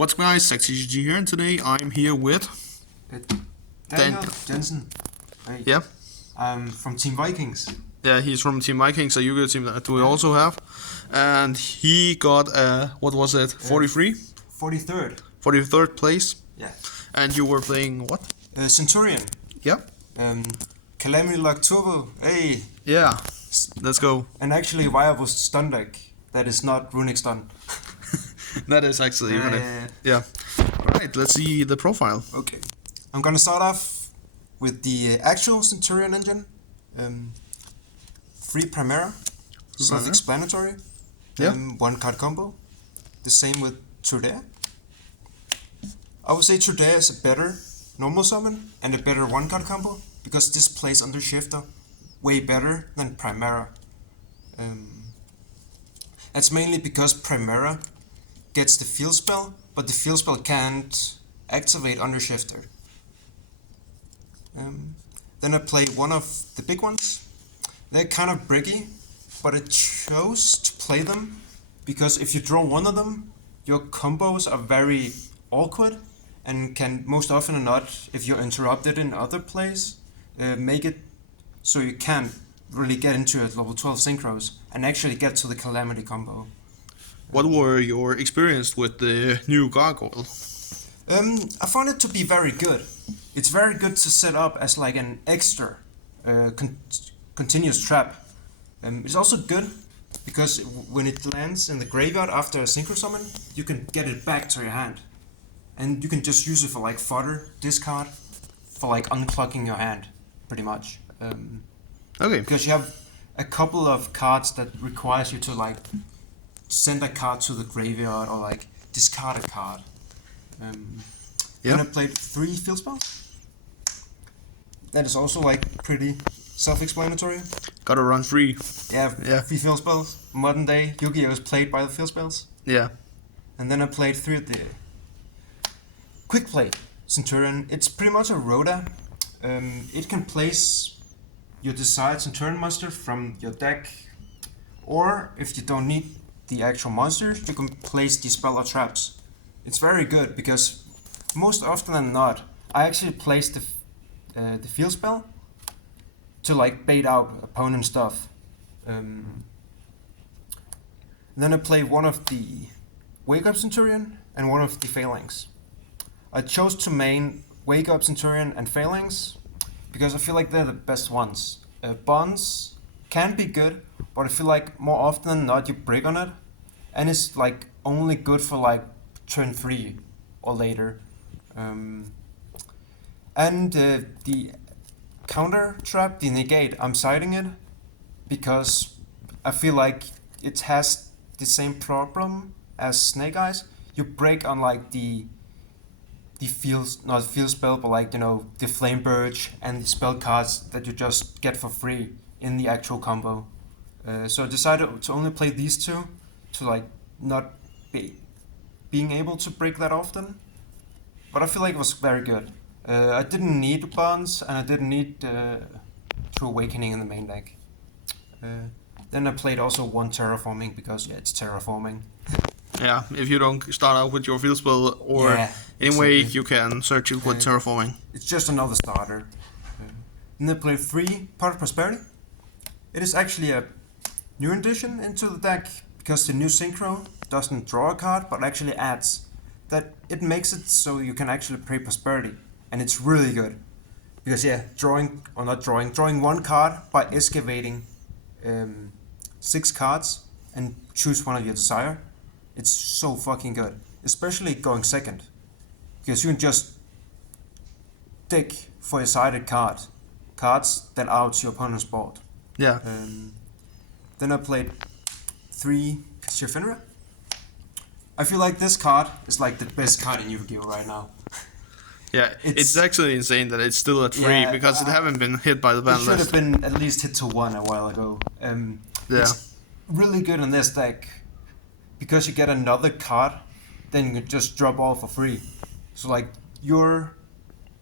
What's guys, SexyGG here, and today I'm here with Daniel, Jensen. Hey. Yeah. I'm from Team Vikings. Yeah, he's from Team Vikings, a Yu-Gi-Oh team that we also have. And he got, what was it, 43? 43rd. 43rd place. Yeah. And you were playing what? Centurion. Yeah. Calamity Lock Turbo. Hey. Yeah, let's go. And actually viable stun deck that is not runic stun. That is actually even it. Yeah. Alright, let's see the profile. Okay. I'm gonna start off with the actual Centurion engine. 3 Primera. Self-explanatory. Yeah. 1 card combo. The same with Trudea. I would say Trudea is a better normal summon and a better 1 card combo because this plays under Shifter way better than Primera. That's mainly because Primera gets the field spell, but the field spell can't activate under Shifter. Then I play one of the big ones. They're kind of bricky, but I chose to play them because if you draw one of them, your combos are very awkward and can most often or not, if you're interrupted in other plays, make it so you can't really get into a level 12 synchros and actually get to the Calamity combo. What were your experience with the new gargoyle? I found it to be very good. It's very good to set up as like an extra continuous trap. It's also good because when it lands in the graveyard after a synchro summon, you can get it back to your hand. And you can just use it for like fodder, discard, for like unclocking your hand, pretty much. Okay. Because you have a couple of cards that requires you to like send a card to the graveyard or like discard a card. Yeah. Then I played 3 field spells. That is also like pretty self-explanatory. Gotta run free. Yeah, 3 Yeah. field spells. Modern day Yu-Gi-Oh is played by the field spells. Yeah. And then I played 3 of the quick play Centurion. It's pretty much a Rhoda. It can place your desired Centurion monster from your deck, or if you don't need the actual monsters, you can place the spell or traps. It's very good because most often than not, I actually place the field spell to like bait out opponent stuff. Then I play one of the Wake Up Centurion and one of the Phalanx. I chose to main Wake Up Centurion and Phalanx because I feel like they're the best ones. Bonds can be good, but I feel like more often than not you break on it, and it's like only good for like turn 3 or later. The counter trap, the negate, I'm siding it because I feel like it has the same problem as Snake Eyes. You break on like the field, not field spell, but like, you know, the Flame Birch and the spell cards that you just get for free in the actual combo. So I decided to only play these 2 to like not being able to break that often. But I feel like it was very good. I didn't need Bonds and I didn't need True Awakening in the main deck. Then I played also 1 Terraforming because yeah, it's Terraforming. Yeah, if you don't start out with your field spell or anyway, exactly. you can search it with terraforming. It's just another starter. Then I played 3 Pot of Prosperity. It is actually a new addition into the deck because the new Synchro doesn't draw a card but actually adds. That it makes it so you can actually play Prosperity, and it's really good. Because yeah, drawing 1 card by excavating 6 cards and choose one of your desire. It's so fucking good, especially going second, because you can just dig for a sided cards that out your opponent's board. Yeah. Then I played 3 Shifenra. I feel like this card is like the best card in Yu-Gi-Oh right now. Yeah, it's actually insane that it's still at 3 Yeah, because it haven't been hit by the ban It should list. have been at least hit to 1 a while ago. Yeah. It's really good in this deck because you get another card, then you can just drop all for free. So like your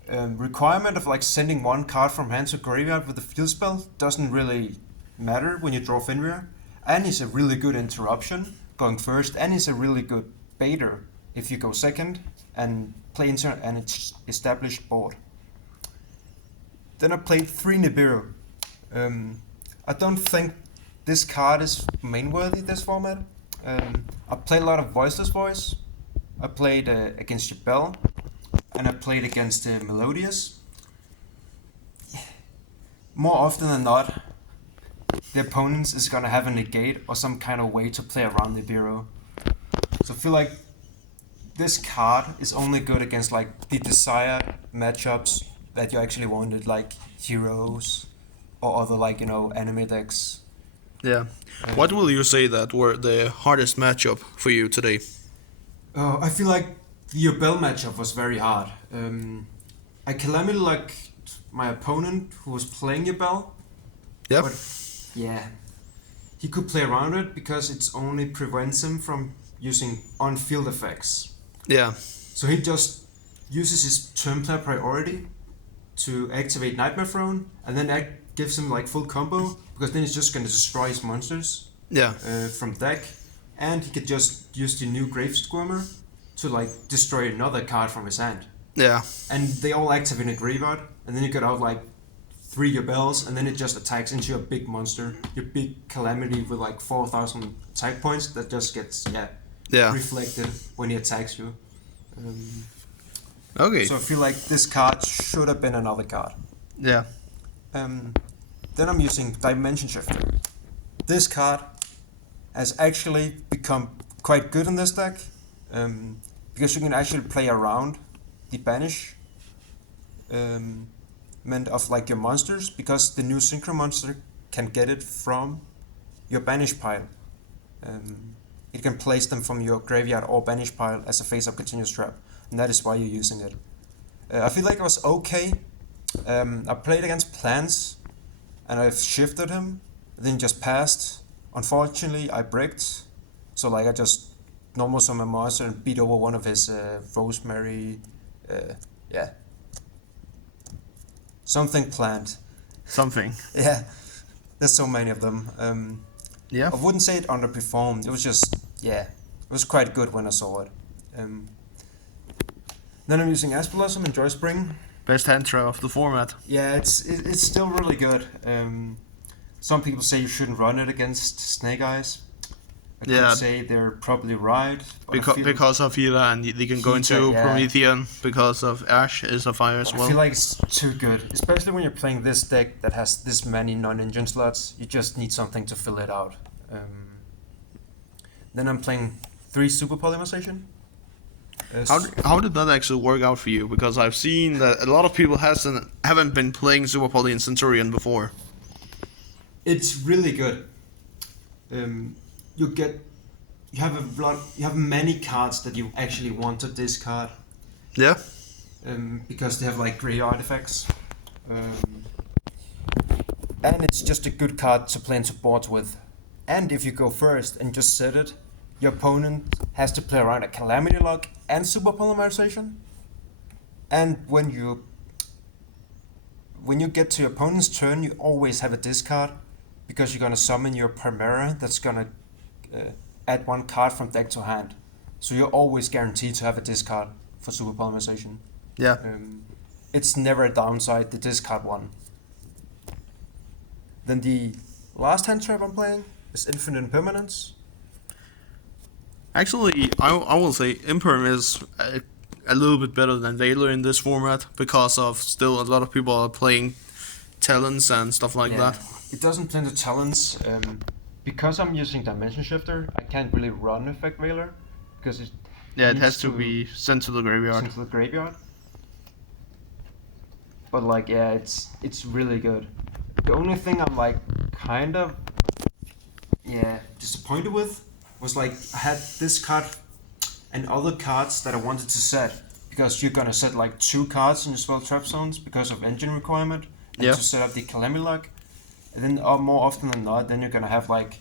requirement of like sending 1 card from hand to graveyard with a field spell doesn't really matter when you draw Fenrir, and he's a really good interruption going first, and he's a really good baiter if you go second and play into an established board. Then I played 3 Nibiru. I don't think this card is main-worthy this format. I played a lot of Voiceless Voice. I played against Jabel, and I played against Melodious. More often than not, the opponent is gonna have a negate or some kind of way to play around Nibiru. So I feel like this card is only good against like the desired matchups that you actually wanted, like heroes or other like anime decks. Yeah. What will you say that were the hardest matchup for you today? I feel like the Yobel matchup was very hard. I calamity like my opponent who was playing Yobel. Yep. But yeah, he could play around it because it only prevents him from using on-field effects. Yeah. So he just uses his turn player priority to activate Nightmare Throne, and then that gives him like full combo, because then he's just gonna destroy his monsters. Yeah. From deck, and he could just use the new Grave Squirmer to like destroy another card from his hand. Yeah. And they all activate in a graveyard, and then you get out like 3 Yobels, and then it just attacks into your big monster, your big Calamity with like 4,000 attack points that just gets reflected when he attacks you. Okay. So I feel like this card should have been another card. Yeah. Then I'm using Dimension Shifter. This card has actually become quite good in this deck, because you can actually play around the banishment of like your monsters, because the new Synchro monster can get it from your banish pile. It can place them from your graveyard or banish pile as a face-up continuous trap, and that is why you're using it. I feel like it was okay. I played against Plants, and I've shifted him, then just passed. Unfortunately, I bricked, so like I just normal summon my monster and beat over one of his Rosemary, something plant. Something. Yeah, there's so many of them. Yeah. I wouldn't say it underperformed. It was just, it was quite good when I saw it. Then I'm using Aspelism and Joy Spring. Best hand trap of the format. Yeah, it's still really good. Some people say you shouldn't run it against Snake Eyes. I could say they're probably right. Because of Hela, and they can go into Promethean because of Ash is a fire as well. I feel like it's too good, especially when you're playing this deck that has this many non-engine slots. You just need something to fill it out. Then I'm playing 3 Super Polymerization. How did that actually work out for you? Because I've seen that a lot of people haven't been playing Super Poly and Centurion before. It's really good. You have many cards that you actually want to discard. Yeah. Because they have like gray artifacts. And it's just a good card to play into boards with. And if you go first and just set it, your opponent has to play around a Calamity Lock and Super Polymerization. And when you get to your opponent's turn, you always have a discard, because you're gonna summon your Primera that's gonna add 1 card from deck to hand. So you're always guaranteed to have a discard for Super Polymerization. Yeah. It's never a downside, the discard one. Then the last hand trap I'm playing is Infinite Impermanence. Actually, I will say Imperm is a little bit better than Valor in this format, because of still a lot of people are playing Talons and stuff like that. It doesn't play the Talons. Because I'm using Dimension Shifter, I can't really run Effect Valor, because it has to be sent to the graveyard. But like, it's really good. The only thing I'm like kind of disappointed with was like I had this card and other cards that I wanted to set, because you're gonna set like 2 cards in your spell trap zones because of engine requirement, and to set up the Calamity Lock. And then more often than not, then you're gonna have like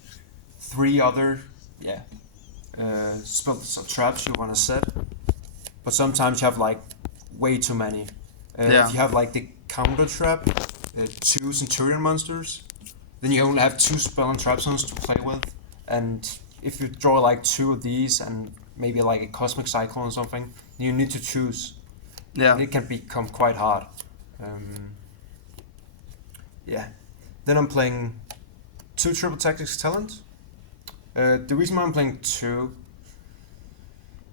3 other spells or traps you wanna set. But sometimes you have like way too many. If you have like the counter trap, 2 Centurion monsters, then you only have 2 spell and trap zones to play with. And if you draw like 2 of these and maybe like a Cosmic Cyclone or something, you need to choose. Yeah. And it can become quite hard. Yeah. Then I'm playing 2 Triple Tactics Talent. The reason why I'm playing 2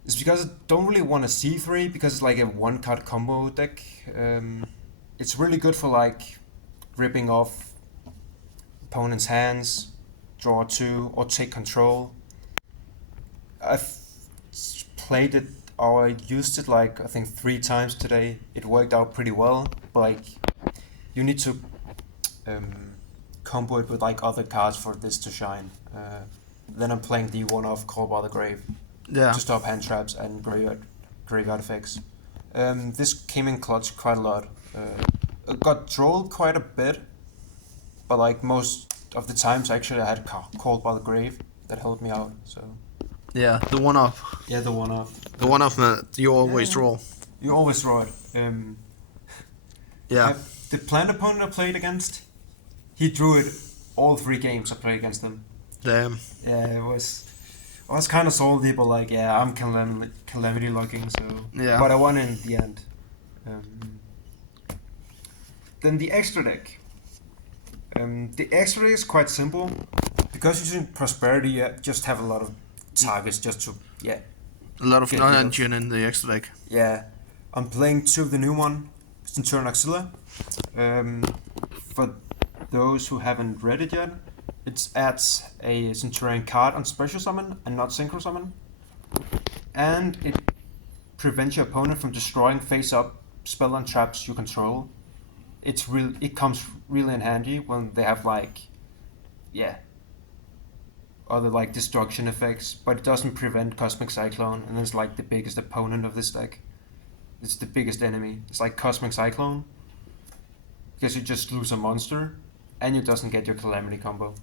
is because I don't really want a C3 because it's like a 1-card combo deck. It's really good for like ripping off opponent's hands, draw 2, or take control. I've played it or I used it like I think 3 times today. It worked out pretty well, but like you need to combo it with like other cards for this to shine. Then I'm playing the one-off Call by the Grave Yeah. to stop hand traps and graveyard effects. This came in clutch quite a lot. It got trolled quite a bit, but like most of the times actually I had Called by the Grave that helped me out. So Yeah. The one off. yeah, the one-off. The one off that you always Yeah. draw. You always draw it. Yeah. The planned opponent I played against, he drew it all 3 games I played against him. Damn. Yeah, I was kind of salty, but like, yeah, I'm calamity locking, so. Yeah. But I won in the end. Then the extra deck. The extra deck is quite simple. Because using Prosperity, you just have a lot of targets just to, yeah. A lot of Get non-engine in the extra deck. Yeah. I'm playing 2 of the new one, Centurion Auxilia. For those who haven't read it yet, it adds a Centurion card on special summon and not synchro summon. And it prevents your opponent from destroying face-up spell and traps you control. It comes really in handy when they have like, yeah, other like destruction effects, but it doesn't prevent Cosmic Cyclone, and it's like the biggest opponent of this deck. It's the biggest enemy. It's like Cosmic Cyclone, because you just lose a monster, and it doesn't get your Calamity combo.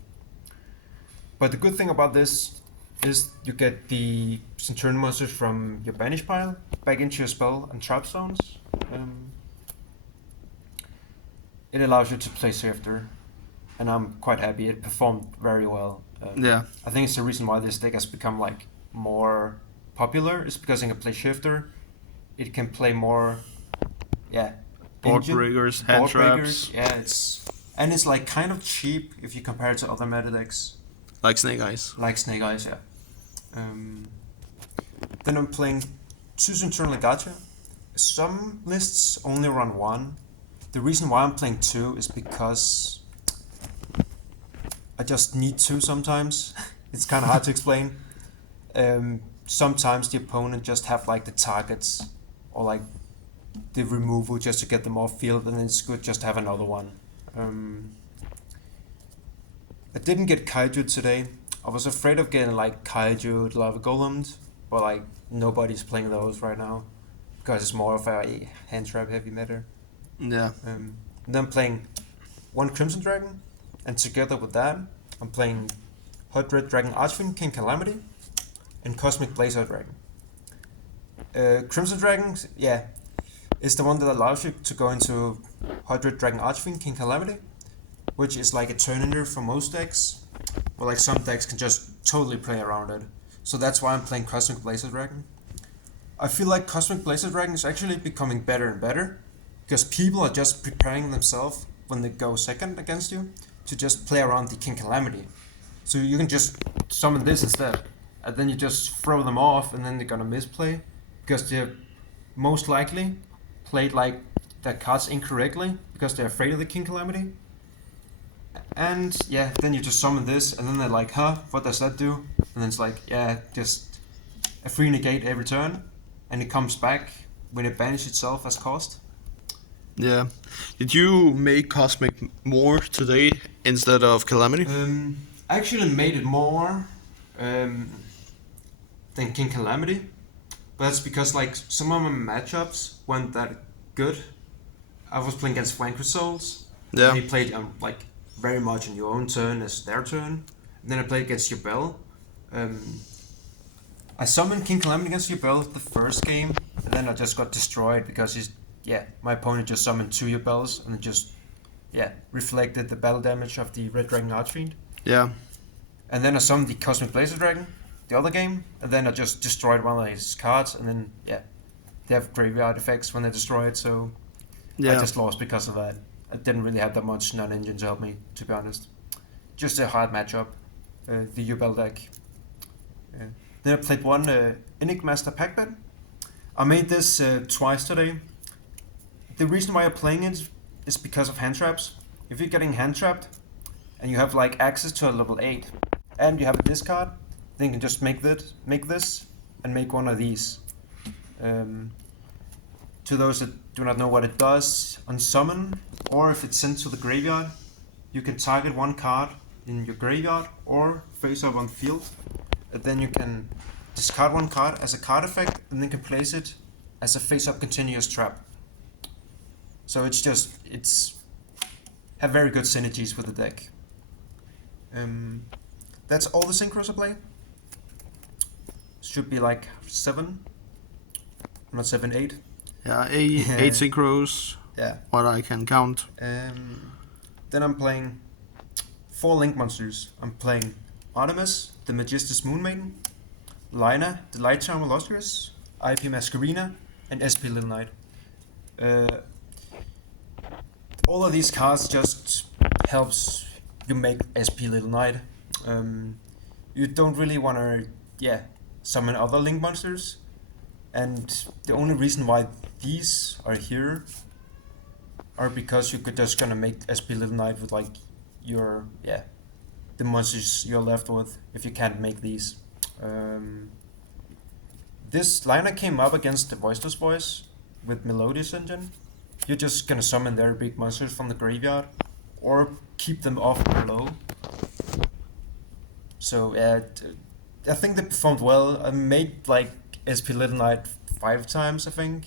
But the good thing about this is you get the Centurion monsters from your banish pile back into your spell and trap zones. It allows you to play safter, and I'm quite happy. It performed very well. Yeah. I think it's the reason why this deck has become like more popular is because it can play shifter. It can play more, yeah, Board engine, breakers, hand board traps. breakers. Yeah, it's like kind of cheap if you compare it to other meta decks Like Snake Eyes. like Snake Eyes. Yeah. Then I'm playing 2 Centurion Legatia. Some lists only run 1. The reason why I'm playing 2 is because I just need to sometimes. It's kind of hard to explain. Sometimes the opponent just have like the targets or like the removal just to get them off field, and it's good just to have another one. I didn't get Kaiju today. I was afraid of getting like Kaiju Lava Golem, but like nobody's playing those right now because it's more of a hand trap heavy meta. Yeah. And then I'm playing 1 Crimson Dragon, and together with that, I'm playing Hot Red Dragon Archfiend King Calamity and Cosmic Blazer Dragon. Crimson Dragon, yeah, is the one that allows you to go into Hot Red Dragon Archfiend King Calamity, which is like a turn ender for most decks, but like some decks can just totally play around it. So that's why I'm playing Cosmic Blazer Dragon. I feel like Cosmic Blazer Dragon is actually becoming better and better, because people are just preparing themselves when they go second against you to just play around the King Calamity. So you can just summon this instead, and then you just throw them off, and then they're gonna misplay, because they're most likely played like their cards incorrectly, because they're afraid of the King Calamity. And yeah, then you just summon this, and then they're like, huh, what does that do? And then it's like, yeah, just a free negate every turn, and it comes back when it banishes itself as cost. Yeah. Did you make Cosmic more today instead of Calamity? I actually made it more than King Calamity, but that's because like some of my matchups weren't that good. I was playing against Vanquish Souls. Yeah. They played like very much on your own turn as their turn. And then I played against Yubel. I summoned King Calamity against Yubel the first game, and then I just got destroyed because my opponent just summoned 2 Yubels and it just reflected the battle damage of the Red Dragon Archfiend. Yeah. And then I summoned the Cosmic Blazer Dragon the other game, and then I just destroyed one of his cards, and then yeah, they have graveyard effects when they destroy it, so I Yeah. just lost because of that. I didn't really have that much non-engine to help me, to be honest. Just a hard matchup, the Ubel deck. Then I played one Enigmaster Packbet. I made this twice today. The reason why I'm playing it is because of hand traps. If you're getting hand trapped and you have like access to a level 8 and you have a discard, then you can just make this and make one of these. To those that do not know what it does, on summon or if it's sent to the graveyard, you can target one card in your graveyard or face up on the field. And then you can discard one card as a card effect and then can place it as a face up continuous trap. So it's have very good synergies with the deck. That's all the synchros I play. Should be like 7, not 7, 8. Yeah, eight synchros. Yeah. What I can count. Then I'm playing 4 Link monsters. I'm playing Artemis, the Magistus Moon Maiden, Lina, the Light Charm Illustrious, IP Masquerina, and SP Little Knight. All of these cards just helps you make SP Little Knight. You don't really want to, summon other Link monsters, and the only reason why these are here are because you could just gonna make SP Little Knight with like your the monsters you're left with if you can't make these. This liner came up against the Voiceless Voice with Melodious Engine. You're just gonna summon their big monsters from the graveyard or keep them off below. So I think they performed well. I made like SP Little Knight 5 times, I think.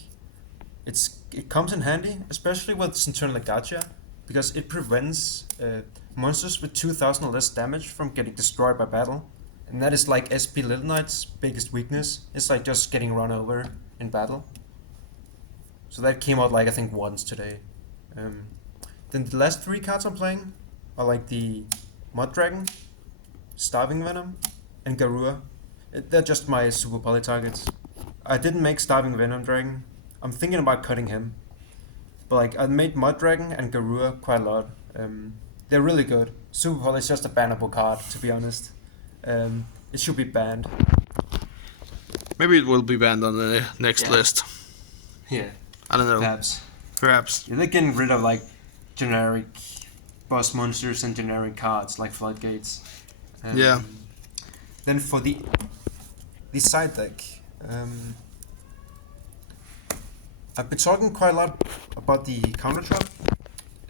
It comes in handy, especially with Centurion Gacha, because it prevents monsters with 2000 or less damage from getting destroyed by battle. And that is like SP Little Knight's biggest weakness. It's like just getting run over in battle. So that came out like I think once today. Then the last 3 cards I'm playing are like the Mud Dragon, Starving Venom, and Garua. They're just my super poly targets. I didn't make Starving Venom Dragon. I'm thinking about cutting him. But like I made Mud Dragon and Garua quite a lot. They're really good. Super poly is just a bannable card, to be honest. It should be banned. Maybe it will be banned on the next list. Yeah. I don't know. Perhaps. Yeah, they're getting rid of like generic boss monsters and generic cards like floodgates. Yeah. Then for the side deck, I've been talking quite a lot about the counter trap.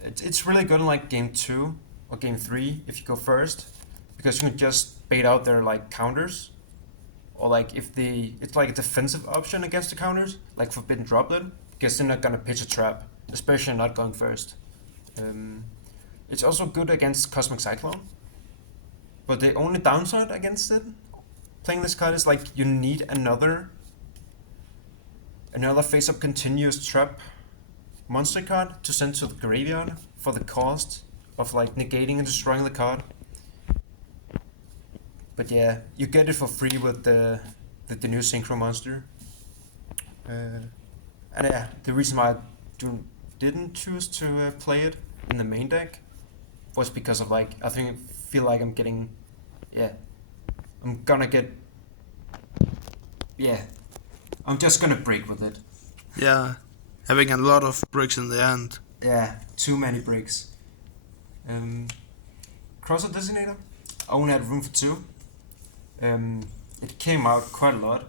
It's really good in like game 2 or game 3 if you go first, because you can just bait out their like counters, or like it's like a defensive option against the counters, like Forbidden Droplet, because they're not gonna pitch a trap, especially not going first. It's also good against Cosmic Cyclone, but the only downside against it, playing this card, is like you need another face-up continuous trap monster card to send to the graveyard for the cost of like negating and destroying the card. But yeah, you get it for free with the new Synchro monster. And yeah, the reason why I didn't choose to play it in the main deck was because of like I feel like I'm getting I'm just gonna break with it. Yeah, having a lot of bricks in the end. Yeah, too many bricks. Crosser Designator, I only had room for 2. It came out quite a lot.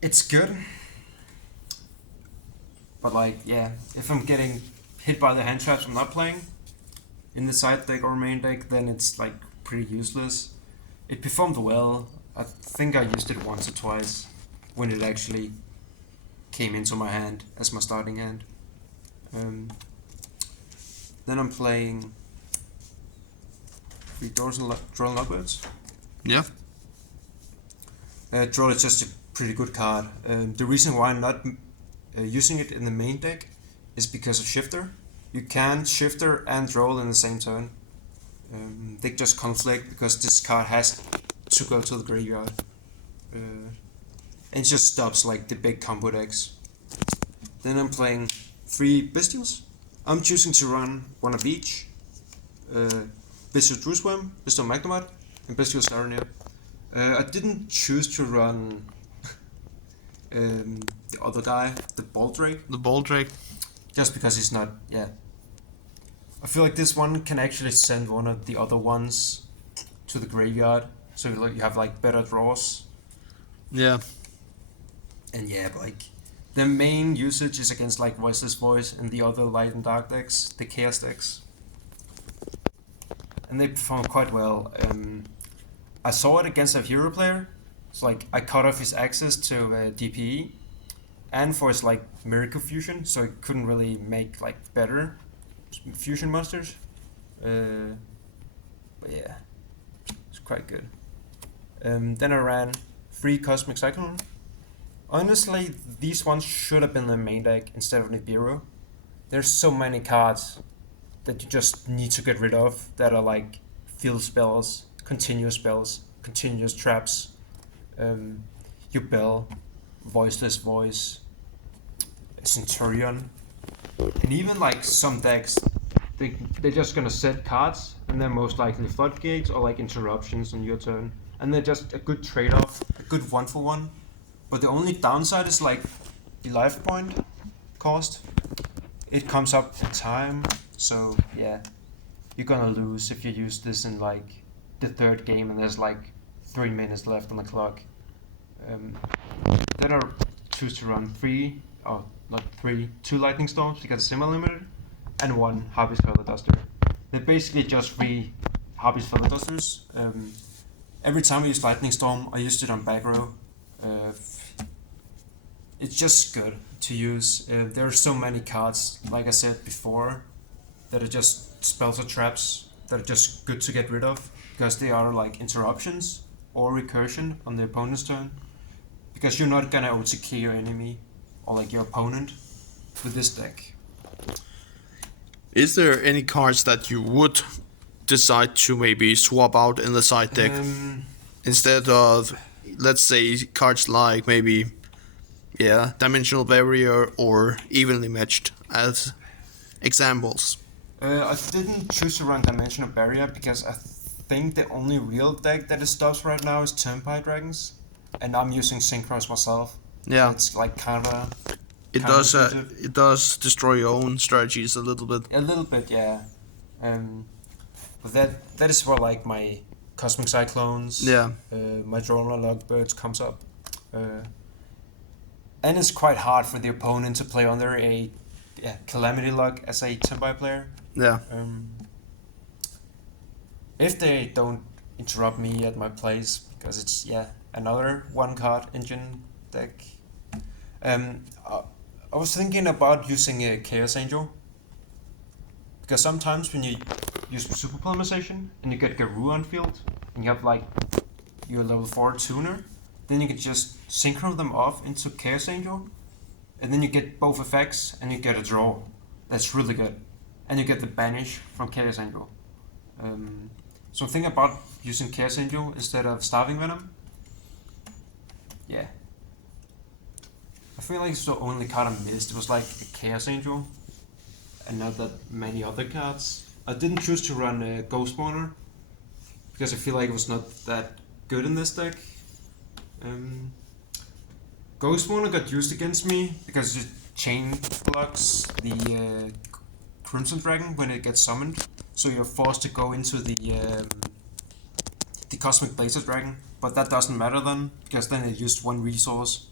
It's good, but like if I'm getting hit by the hand traps I'm not playing in the side deck or main deck, then it's like pretty useless. It performed well. I think I used it once or twice when it actually came into my hand as my starting hand. Then I'm playing 3 Droll Lovebirds. Yeah. Droll is just a pretty good card. The reason why I'm not using it in the main deck is because of Shifter. You can Shifter and Droll in the same turn. They just conflict because this card has to go to the graveyard. And it just stops like the big combo decks. Then I'm playing 3 Bestials. I'm choosing to run one of each. Bestial Druswam, Bestial Magnemite, and Bestial Staronier. I didn't choose to run the other guy, the Baldrake. The Baldrake. Just because he's not, I feel like this one can actually send one of the other ones to the graveyard, so you have like better draws. Yeah. And like the main usage is against like Voiceless Voice and the other Light and Dark decks, the Chaos decks. And they perform quite well. I saw it against a hero player. So like I cut off his access to DPE and for his like Miracle Fusion, so he couldn't really make like better fusion monsters. But yeah, it's quite good. Then I ran 3 Cosmic Cyclone. Honestly, these ones should have been the main deck instead of Nibiru. There's so many cards that you just need to get rid of that are like field spells, continuous traps, Bell, Voiceless Voice, Centurion, and even like some decks, they're just gonna set cards and they're most likely floodgates or like interruptions on your turn, and they're just a good trade-off, a good 1-for-1. But the only downside is like the life point cost. It comes up in time, so yeah, you're gonna lose if you use this in like the 3rd game and there's like 3 minutes left on the clock. Then I choose to run 2 Lightning Storms because it's similar limited, and 1 Harpy's Feather Duster. They're basically just 3 Harpy's Feather Dusters. Every time I use Lightning Storm, I used it on back row. It's just good to use. There are so many cards, like I said before, that are just spells or traps that are just good to get rid of because they are like interruptions or recursion on the opponent's turn. Because you're not gonna OTK your enemy or like your opponent with this deck. Is there any cards that you would decide to maybe swap out in the side deck instead of, let's say, cards like maybe, Dimensional Barrier or Evenly Matched as examples? I didn't choose to run Dimensional Barrier because I think the only real deck that it stops right now is Turnpike Dragons, and I'm using Synchros myself. Yeah, it's like kinda. It does destroy your own strategies a little bit. A little bit, yeah. But that is where like my Cosmic Cyclones, my Droner Logbirds comes up. And it's quite hard for the opponent to play under a Calamity Log as a Tempai player. Yeah. If they don't interrupt me at my plays, because it's another 1-card engine deck. I was thinking about using a Chaos Angel, because sometimes when you use Super Polymerization and you get Garou on field and you have like your level 4 tuner, then you can just synchro them off into Chaos Angel, and then you get both effects and you get a draw. That's really good, and you get the banish from Chaos Angel. So I'm thinking about using Chaos Angel instead of Starving Venom. Yeah. I feel like it's the only card I missed. It was like a Chaos Angel, and not that many other cards. I didn't choose to run a Ghost Spawner because I feel like it was not that good in this deck. Ghost Spawner got used against me because it chain blocks the Crimson Dragon when it gets summoned, so you're forced to go into the Cosmic Blazer Dragon. But that doesn't matter then, because then it used 1 resource.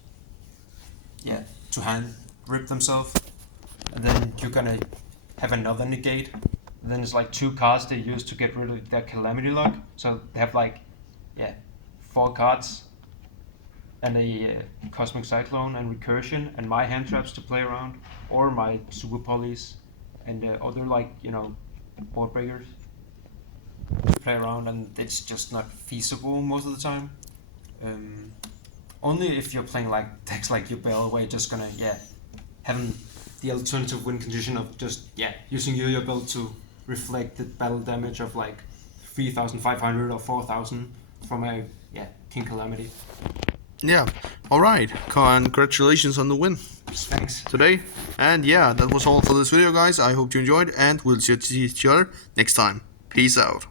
To hand rip themselves, and then you're gonna have another negate. And then it's like 2 cards they use to get rid of their Calamity Log. So they have like 4 cards and a Cosmic Cyclone and Recursion and my hand traps to play around, or my Super Polys and other board breakers to play around, and it's just not feasible most of the time. Only if you're playing like decks like Bell, where you're just gonna having the alternative win condition of just using Bell to reflect the battle damage of like 3,500 or 4,000 from a King Calamity. Yeah. All right. Congratulations on the win Thanks. today. And yeah, that was all for this video, guys. I hope you enjoyed, and we'll see each other next time. Peace out.